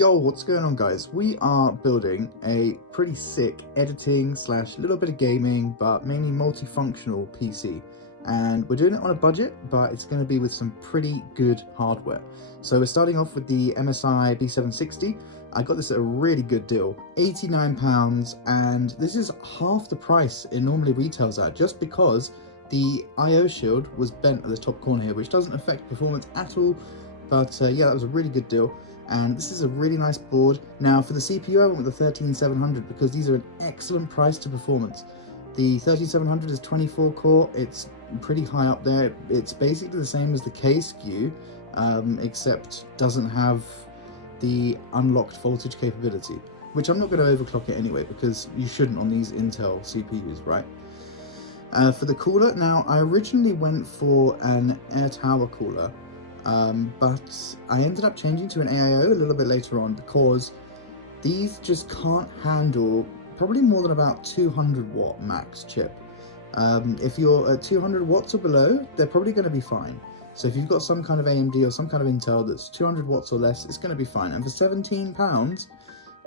Yo, what's going on, guys? We are building a pretty sick editing slash little bit of gaming, but mainly multifunctional PC. And we're doing it on a budget, but it's going to be with some pretty good hardware. So we're starting off with the MSI B760. I got this at a really good deal, £89, and this is half the price it normally retails at, just because the I/O shield was bent at the top corner here, which doesn't affect performance at all. But yeah, that was a really good deal. And this is a really nice board. Now for the CPU, I went with the 13700 because these are an excellent price to performance. The 13700 is 24 core, it's pretty high up there. It's basically the same as the K SKU, except doesn't have the unlocked voltage capability, which I'm not going to overclock it anyway, because you shouldn't on these Intel CPUs, right? For the cooler, now I originally went for an Air Tower cooler, but I ended up changing to an AIO a little bit later on because these just can't handle probably more than about 200 watt max chip. If you're at 200 watts or below, they're probably going to be fine. So if you've got some kind of AMD or some kind of Intel that's 200 watts or less, it's going to be fine. And for £17,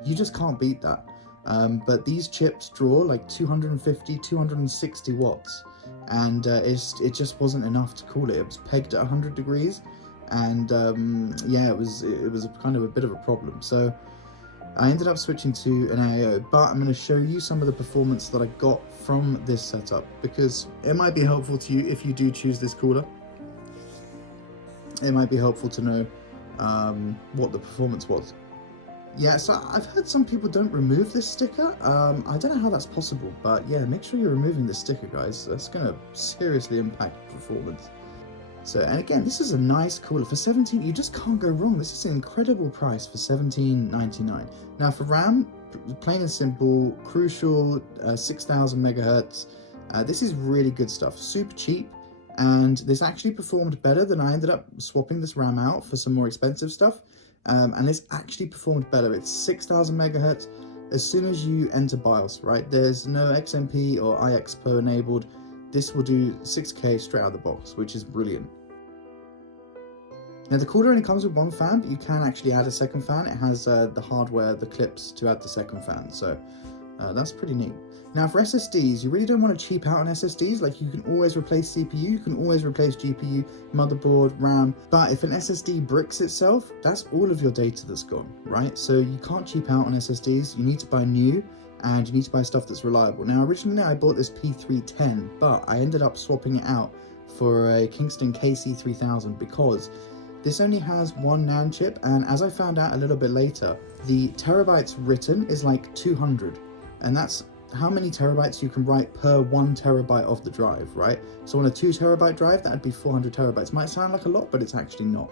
you just can't beat that. But these chips draw like 250, 260 watts. And it just wasn't enough to cool it. It was pegged at 100 degrees. And yeah, it was kind of a bit of a problem. So I ended up switching to an AIO, but I'm going to show you some of the performance that I got from this setup, because it might be helpful to you if you do choose this cooler. It might be helpful to know what the performance was. Yeah, so I've heard some people don't remove this sticker. I don't know how that's possible, but yeah, make sure you're removing this sticker, guys. That's going to seriously impact performance. So, and again, this is a nice cooler. For 17, you just can't go wrong. This is an incredible price for $17.99. Now for RAM, plain and simple, Crucial, 6000 megahertz. This is really good stuff, super cheap. And this actually performed better than I ended up swapping this RAM out for some more expensive stuff. And this actually performed better. It's 6000 megahertz. As soon as you enter BIOS, right? There's no XMP or iExpo enabled. This will do 6K straight out of the box, which is brilliant. Now the cooler only comes with one fan, but you can actually add a second fan. It has the hardware, the clips to add the second fan, so that's pretty neat. Now for SSDs, you really don't want to cheap out on SSDs. Like, you can always replace CPU, you can always replace GPU, motherboard, RAM, but if an SSD bricks itself, that's all of your data that's gone, right? So you can't cheap out on SSDs, you need to buy new, and you need to buy stuff that's reliable. Now originally I bought this P310, but I ended up swapping it out for a Kingston KC3000 because this only has one NAND chip, and as I found out a little bit later, the terabytes written is like 200, and that's how many terabytes you can write per 1 terabyte of the drive, right? So on a 2 terabyte drive, that'd be 400 terabytes. Might sound like a lot, but it's actually not.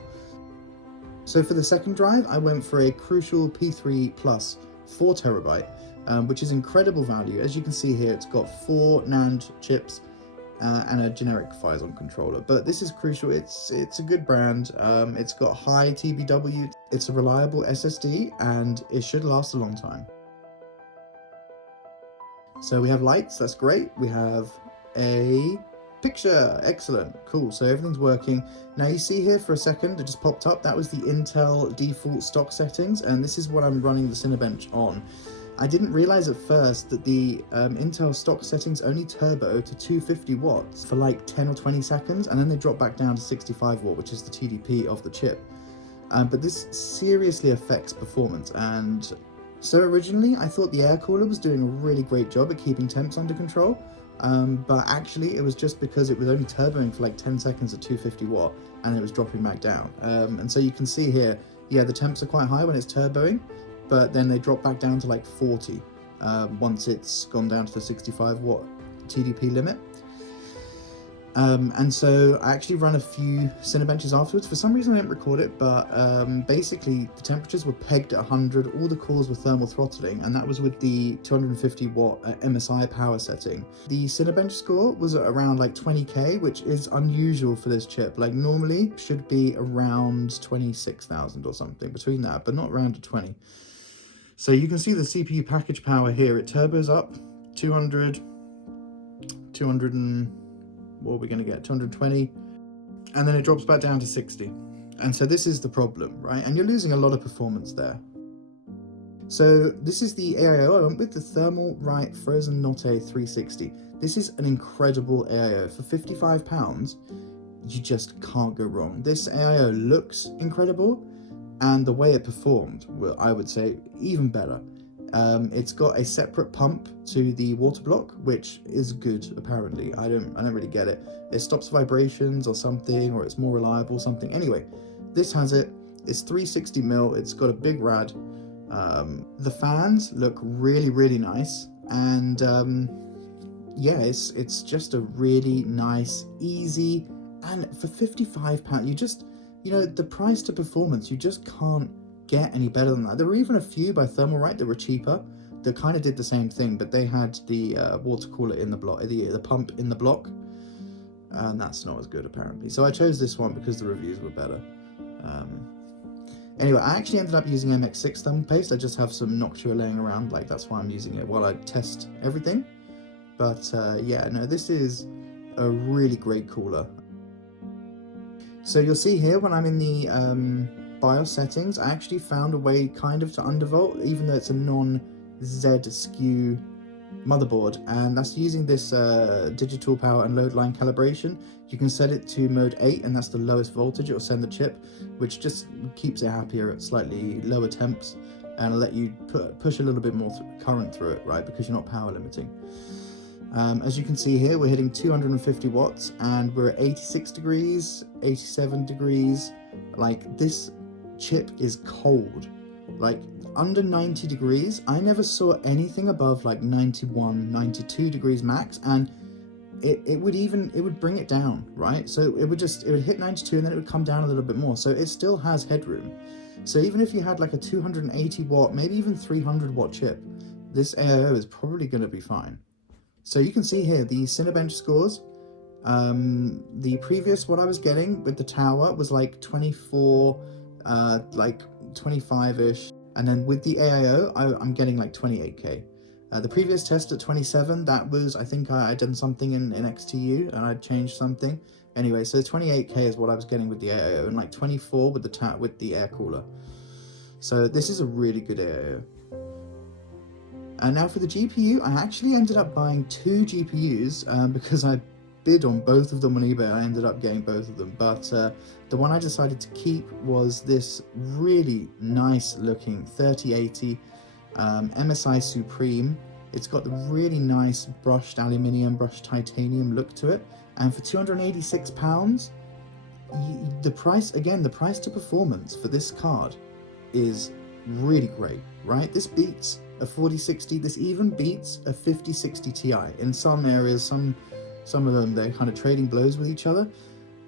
So for the second drive, I went for a Crucial P3 Plus 4 terabyte, which is incredible value. As you can see here, it's got 4 NAND chips and a generic Phison controller. But this is Crucial. It's a good brand. It's got high TBW. It's a reliable SSD, and it should last a long time. So we have lights, that's great. We have a picture, excellent, cool. So everything's working. Now you see here for a second, it just popped up. That was the Intel default stock settings, and this is what I'm running the Cinebench on. I didn't realize at first that the Intel stock settings only turbo to 250 watts for like 10 or 20 seconds, and then they drop back down to 65 watt, which is the TDP of the chip. But this seriously affects performance. And so originally I thought the air cooler was doing a really great job at keeping temps under control, but actually it was just because it was only turboing for like 10 seconds at 250 watt, and it was dropping back down. And so you can see here, yeah, the temps are quite high when it's turboing, but then they drop back down to like 40 once it's gone down to the 65 watt TDP limit. And so I actually ran a few Cinebenches afterwards. For some reason I didn't record it, but basically the temperatures were pegged at 100, all the cores were thermal throttling, and that was with the 250 watt MSI power setting. The Cinebench score was at around like 20k, which is unusual for this chip. Like normally should be around 26,000 or something, between that, but not around to 20. So you can see the CPU package power here. It turbos up 200 and what are we going to get, 220, and then it drops back down to 60. And so this is the problem, right? And you're losing a lot of performance there. So this is the AIO. I went with the Thermal Right Frozen Notte 360. This is an incredible AIO. For £55, you just can't go wrong. This AIO looks incredible, and the way it performed, well, I would say even better. It's got a separate pump to the water block, which is good apparently. I don't really get it. It stops vibrations or something, or it's more reliable or something. Anyway, this has it. It's 360mm. It's got a big rad. The fans look really nice, and yeah, it's just a really nice, easy, and for £55, you just, you know, the price to performance, you just can't get any better than that. There were even a few by Thermalright that were cheaper that kind of did the same thing, but they had the water cooler in the block, the pump in the block, and that's not as good apparently. So I chose this one because the reviews were better. Anyway, I actually ended up using MX6 thermal paste. I just have some Noctua laying around, like that's why I'm using it while I test everything. But yeah, no, this is a really great cooler. So you'll see here when I'm in the BIOS settings, I actually found a way kind of to undervolt, even though it's a non-Z SKU motherboard, and that's using this digital power and load line calibration. You can set it to mode 8, and that's the lowest voltage it will send the chip, which just keeps it happier at slightly lower temps, and let you push a little bit more current through it, right, because you're not power limiting. As you can see here, we're hitting 250 watts, and we're at 86 degrees, 87 degrees. Like, this chip is cold. Like, under 90 degrees, I never saw anything above like 91, 92 degrees max, and it would bring it down, right? So it would hit 92 and then it would come down a little bit more. So it still has headroom. So even if you had like a 280 watt, maybe even 300 watt chip, this AIO is probably going to be fine. So you can see here the Cinebench scores. The previous one I was getting with the tower was like 24, like 25-ish. And then with the AIO, I'm getting like 28k. The previous test at 27, that was, I think I'd done something in XTU and I'd changed something. Anyway, so 28k is what I was getting with the AIO, and like 24 with the air cooler. So this is a really good AIO. And now for the GPU, I actually ended up buying 2 GPUs because I bid on both of them on eBay. I ended up getting both of them, but the one I decided to keep was this really nice looking 3080 MSI Supreme. It's got the really nice brushed aluminium, brushed titanium look to it, and for £286, the price to performance for this card is really great, right? This beats a 4060, this even beats a 5060 Ti. In some areas, some of them, they're kind of trading blows with each other,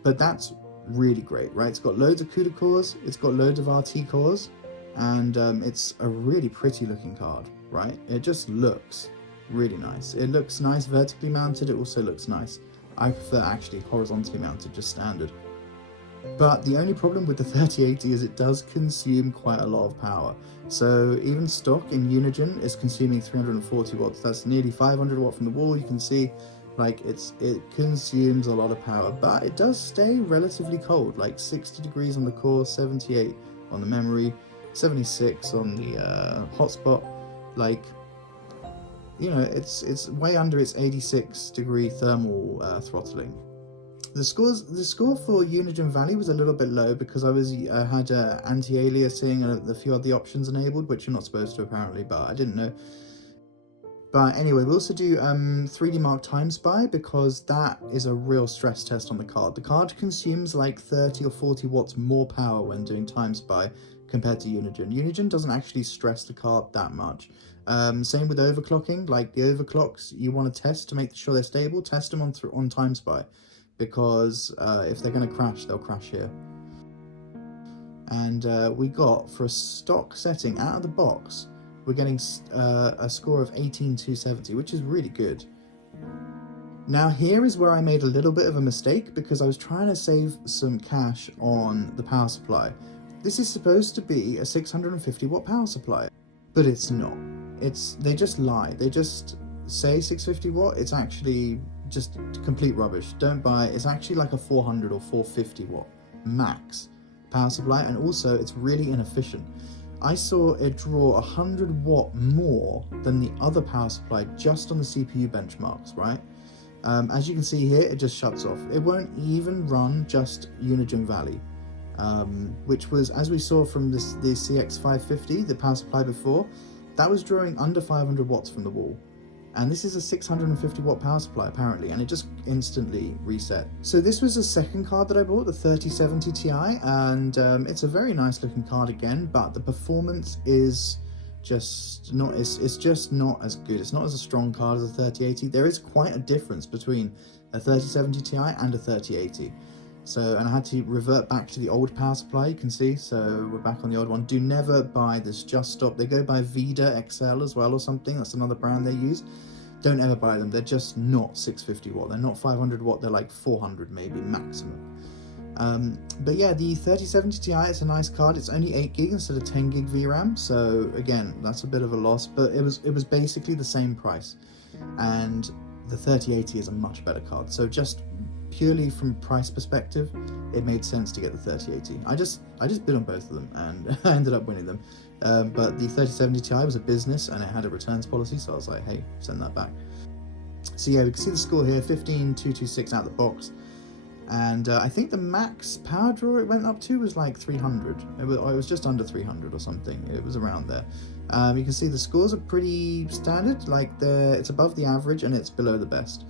but that's really great, right? It's got loads of CUDA cores, it's got loads of RT cores, and it's a really pretty looking card, right? It just looks really nice. It looks nice vertically mounted, it also looks nice. I prefer actually horizontally mounted, just standard. But the only problem with the 3080 is it does consume quite a lot of power. So even stock in Unigen is consuming 340 watts. That's nearly 500 watt from the wall. You can see, like, it consumes a lot of power, but it does stay relatively cold, like 60 degrees on the core, 78 on the memory, 76 on the hotspot. Like, you know, it's way under its 86 degree thermal throttling. The score for Unigen Valley was a little bit low because I had anti-aliasing and a few other options enabled, which you're not supposed to apparently, but I didn't know. But anyway, we also do 3D Mark Time Spy because that is a real stress test on the card. The card consumes like 30 or 40 watts more power when doing Time Spy compared to Unigen. Unigen doesn't actually stress the card that much. Same with overclocking. Like the overclocks you want to test to make sure they're stable, test them on Time Spy, because if they're going to crash, they'll crash here. And we got, for a stock setting out of the box, we're getting a score of 18270, which is really good. Now here is where I made a little bit of a mistake because I was trying to save some cash on the power supply. This is supposed to be a 650 watt power supply, but it's not. They just lie. They just say 650 watt. It's actually just complete rubbish. Don't buy it. It's actually like a 400 or 450 watt max power supply, and also it's really inefficient. I saw it draw 100 watt more than the other power supply just on the CPU benchmarks, right? As you can see here, it just shuts off. It won't even run just Unigem Valley, which was, as we saw from the CX550, the power supply before, that was drawing under 500 watts from the wall. And this is a 650 watt power supply apparently, and it just instantly reset. So this was the second card that I bought, the 3070 Ti, and it's a very nice looking card again, but the performance is just not, it's just not as good. It's not as a strong card as a 3080. There is quite a difference between a 3070 Ti and a 3080. So, and I had to revert back to the old power supply, you can see, so we're back on the old one. Do never buy this Just Stop. They go by Vida XL as well or something, that's another brand they use. Don't ever buy them, they're just not 650 watt, they're not 500 watt, they're like 400 maybe maximum. But yeah, the 3070 Ti, it's a nice card. It's only 8 gig instead of 10 gig VRAM, so again, that's a bit of a loss, but it was basically the same price. And the 3080 is a much better card, so just purely from price perspective, it made sense to get the 3080. I just bid on both of them and I ended up winning them. But the 3070 Ti was a business and it had a returns policy, so I was like, hey, send that back. So yeah, we can see the score here, 15226 out the box. And I think the max power draw it went up to was like 300. It was just under 300 or something. It was around there. You can see the scores are pretty standard, like it's above the average and it's below the best.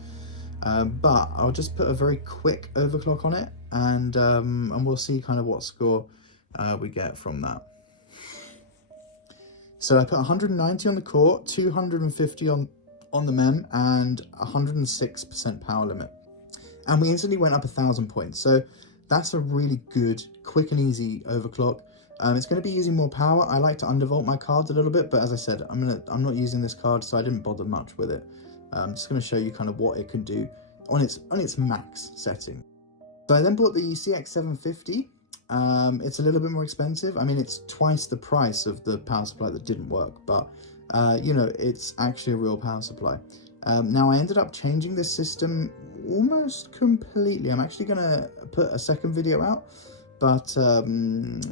But I'll just put a very quick overclock on it, and we'll see kind of what score we get from that. So I put 190 on the core, 250 on the mem, and 106% power limit. And we instantly went up 1,000 points. So that's a really good, quick and easy overclock. It's going to be using more power. I like to undervolt my cards a little bit, but as I said, I'm not using this card, so I didn't bother much with it. I'm just going to show you kind of what it can do on its max setting. So I then bought the CX750. It's a little bit more expensive. I mean, it's twice the price of the power supply that didn't work, but you know, it's actually a real power supply. Now I ended up changing this system almost completely. I'm actually going to put a second video out, but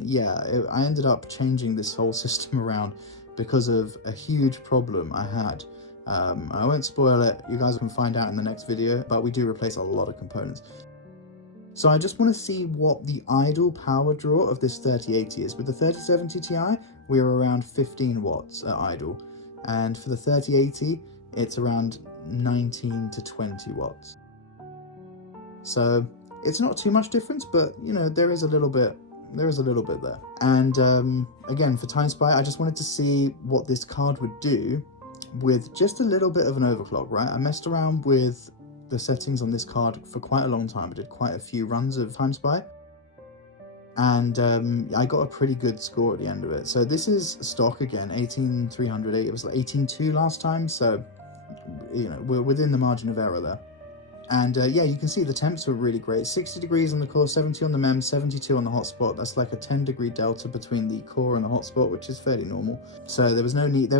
yeah, I ended up changing this whole system around because of a huge problem I had. I won't spoil it, you guys can find out in the next video, but we do replace a lot of components. So I just want to see what the idle power draw of this 3080 is. With the 3070 Ti, we're around 15 watts at idle, and for the 3080, it's around 19 to 20 watts. So it's not too much difference, but you know, there is a little bit there. And again, for Time Spy, I just wanted to see what this card would do with just a little bit of an overclock, right? I messed around with the settings on this card for quite a long time. I did quite a few runs of Time Spy, and I got a pretty good score at the end of it. So this is stock again, 18308. It was like 182 last time, so you know, we're within the margin of error there. And yeah, you can see the temps were really great. 60 degrees on the core, 70 on the mem, 72 on the hotspot. That's like a 10-degree delta between the core and the hotspot, which is fairly normal. So there was no need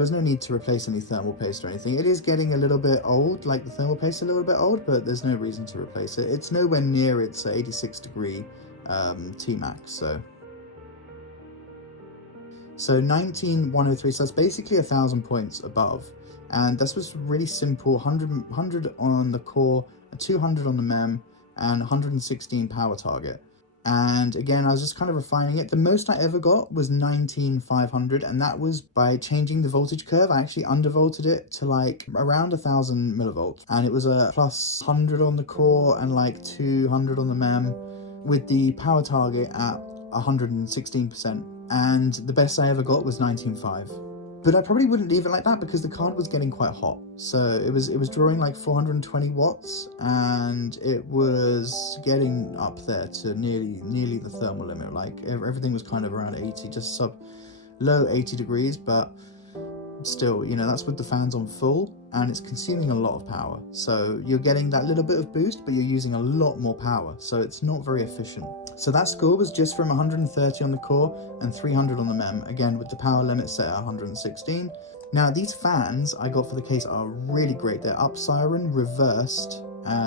to replace any thermal paste or anything. It is getting a little bit old, like the thermal paste is a little bit old, but there's no reason to replace it. It's nowhere near its 86-degree T-max, so 19103, so that's basically 1,000 points above. And this was really simple, 100 on the core, 200 on the mem, and 116 power target. And again, I was just kind of refining it. The most I ever got was 19,500, and that was by changing the voltage curve. I actually undervolted it to like around 1,000 millivolts, and it was a plus 100 on the core and like 200 on the mem, with the power target at 116%. And the best I ever got was 19.5. But I probably wouldn't leave it like that because the card was getting quite hot. So it was drawing like 420 watts, and it was getting up there to nearly the thermal limit. Like everything was kind of around 80, just low 80 degrees, but still, you know, that's with the fans on full, and it's consuming a lot of power. So you're getting that little bit of boost, but you're using a lot more power, so it's not very efficient. So that score was just from 130 on the core and 300 on the mem, again with the power limit set at 116. Now these fans I got for the case are really great. They're up siren reversed,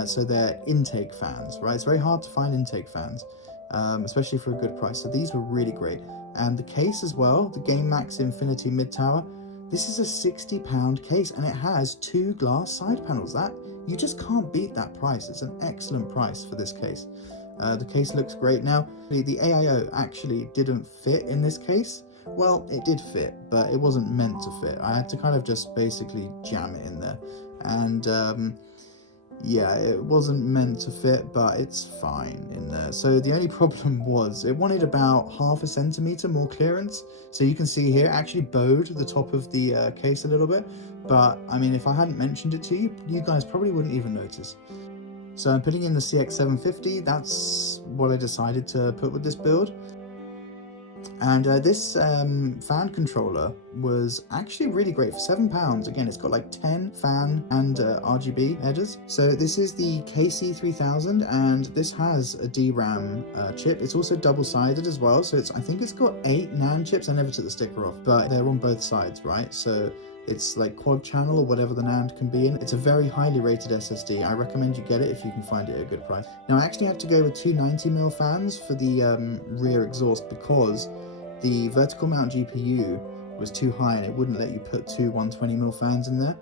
so they're intake fans, right? It's very hard to find intake fans, especially for a good price. So these were really great. And the case as well, the Game Max Infinity Mid Tower, this is a £60 case and it has 2 glass side panels. That you just can't beat that price. It's an excellent price for this case. The case looks great. Now, the AIO actually didn't fit in this case. Well, it did fit, but it wasn't meant to fit. I had to kind of just basically jam it in there. And yeah, it wasn't meant to fit, but it's fine in there. So the only problem was it wanted about ½ a centimeter more clearance. So you can see here, it actually bowed the top of the case a little bit. But I mean, if I hadn't mentioned it to you, you guys probably wouldn't even notice. So I'm putting in the CX750. That's what I decided to put with this build. And this fan controller was actually really great for £7. Again, it's got like 10 fan and RGB headers. So this is the KC3000 and this has a DRAM chip. It's also double-sided as well. So I think it's got 8 NAND chips. I never took the sticker off, but they're on both sides, right? So it's like quad channel or whatever the NAND can be in. It's a very highly rated SSD. I recommend you get it if you can find it at a good price. Now I actually had to go with 2 90mm fans for the rear exhaust because the vertical mount GPU was too high and it wouldn't let you put 2 120mm fans in there.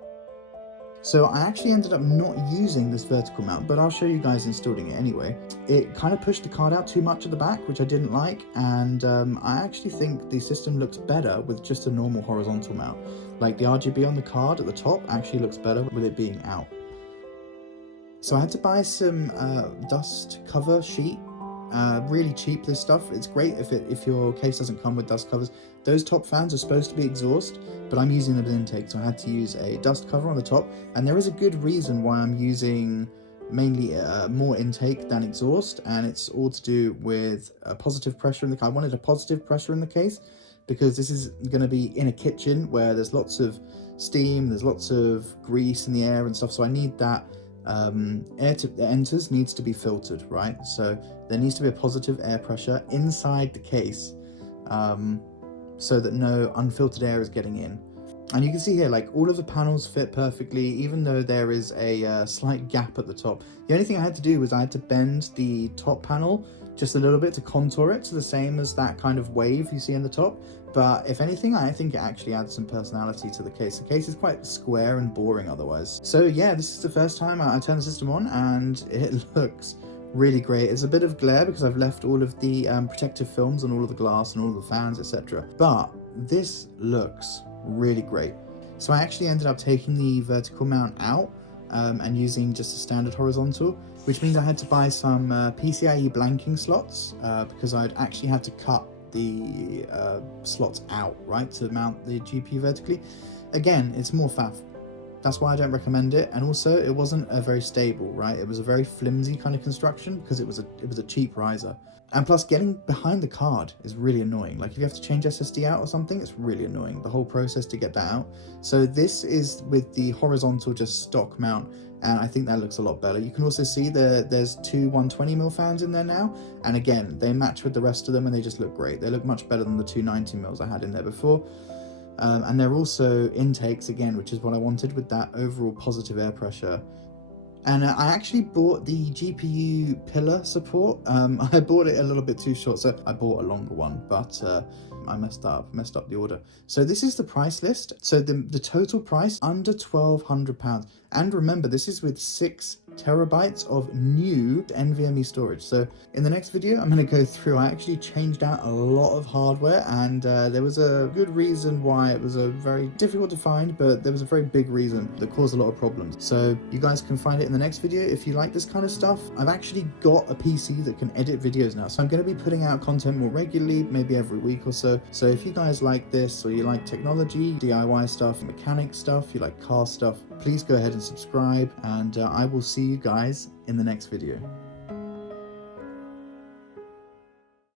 So I actually ended up not using this vertical mount, but I'll show you guys installing it anyway. It kind of pushed the card out too much at the back, which I didn't like, and I actually think the system looks better with just a normal horizontal mount. Like the RGB on the card at the top actually looks better with it being out. So I had to buy some dust cover sheet. Really cheap, this stuff. It's great if your case doesn't come with dust covers. Those top fans are supposed to be exhaust, but I'm using them as intake, so I had to use a dust cover on the top. And there is a good reason why I'm using mainly more intake than exhaust, and it's all to do with a positive pressure in the case. I wanted a positive pressure in the case because this is going to be in a kitchen where there's lots of steam, there's lots of grease in the air and stuff, so I need that air that enters needs to be filtered, right? So there needs to be a positive air pressure inside the case so that no unfiltered air is getting in. And you can see here, like, all of the panels fit perfectly, even though there is a slight gap at the top. The only thing I had to do was I had to bend the top panel just a little bit to contour it to the same as that kind of wave you see in the top. But if anything, I think it actually adds some personality to the case. The case is quite square and boring otherwise. So yeah, this is the first time I turned the system on and it looks really great. It's a bit of glare because I've left all of the protective films on all of the glass and all of the fans, etc. But this looks really great. So I actually ended up taking the vertical mount out and using just a standard horizontal, which means I had to buy some PCIe blanking slots because I'd actually had to cut the slots out, right, to mount the GPU vertically. Again, it's more faff. That's why I don't recommend it. And also, it wasn't a very stable, right? It was a very flimsy kind of construction because it was a cheap riser. And plus, getting behind the card is really annoying. Like if you have to change SSD out or something, it's really annoying, the whole process to get that out. So this is with the horizontal just stock mount, and I think that looks a lot better. You can also see there's 2 120mm fans in there now, and again, they match with the rest of them and they just look great. They look much better than the 2 90mm I had in there before. And they're also intakes again, which is what I wanted with that overall positive air pressure. And I actually bought the GPU pillar support. I bought it a little bit too short, so I bought a longer one, but I messed up the order. So this is the price list. So the total price under £1,200. And remember, this is with 6 terabytes of new NVMe storage. So in the next video, I'm going to go through. I actually changed out a lot of hardware, and there was a good reason why. It was a very difficult to find, but there was a very big reason that caused a lot of problems. So you guys can find it in the next video if you like this kind of stuff. I've actually got a PC that can edit videos now, so I'm going to be putting out content more regularly, maybe every week or so. So if you guys like this, or you like technology, DIY stuff, mechanic stuff, you like car stuff, please go ahead and subscribe, and I will see you guys in the next video.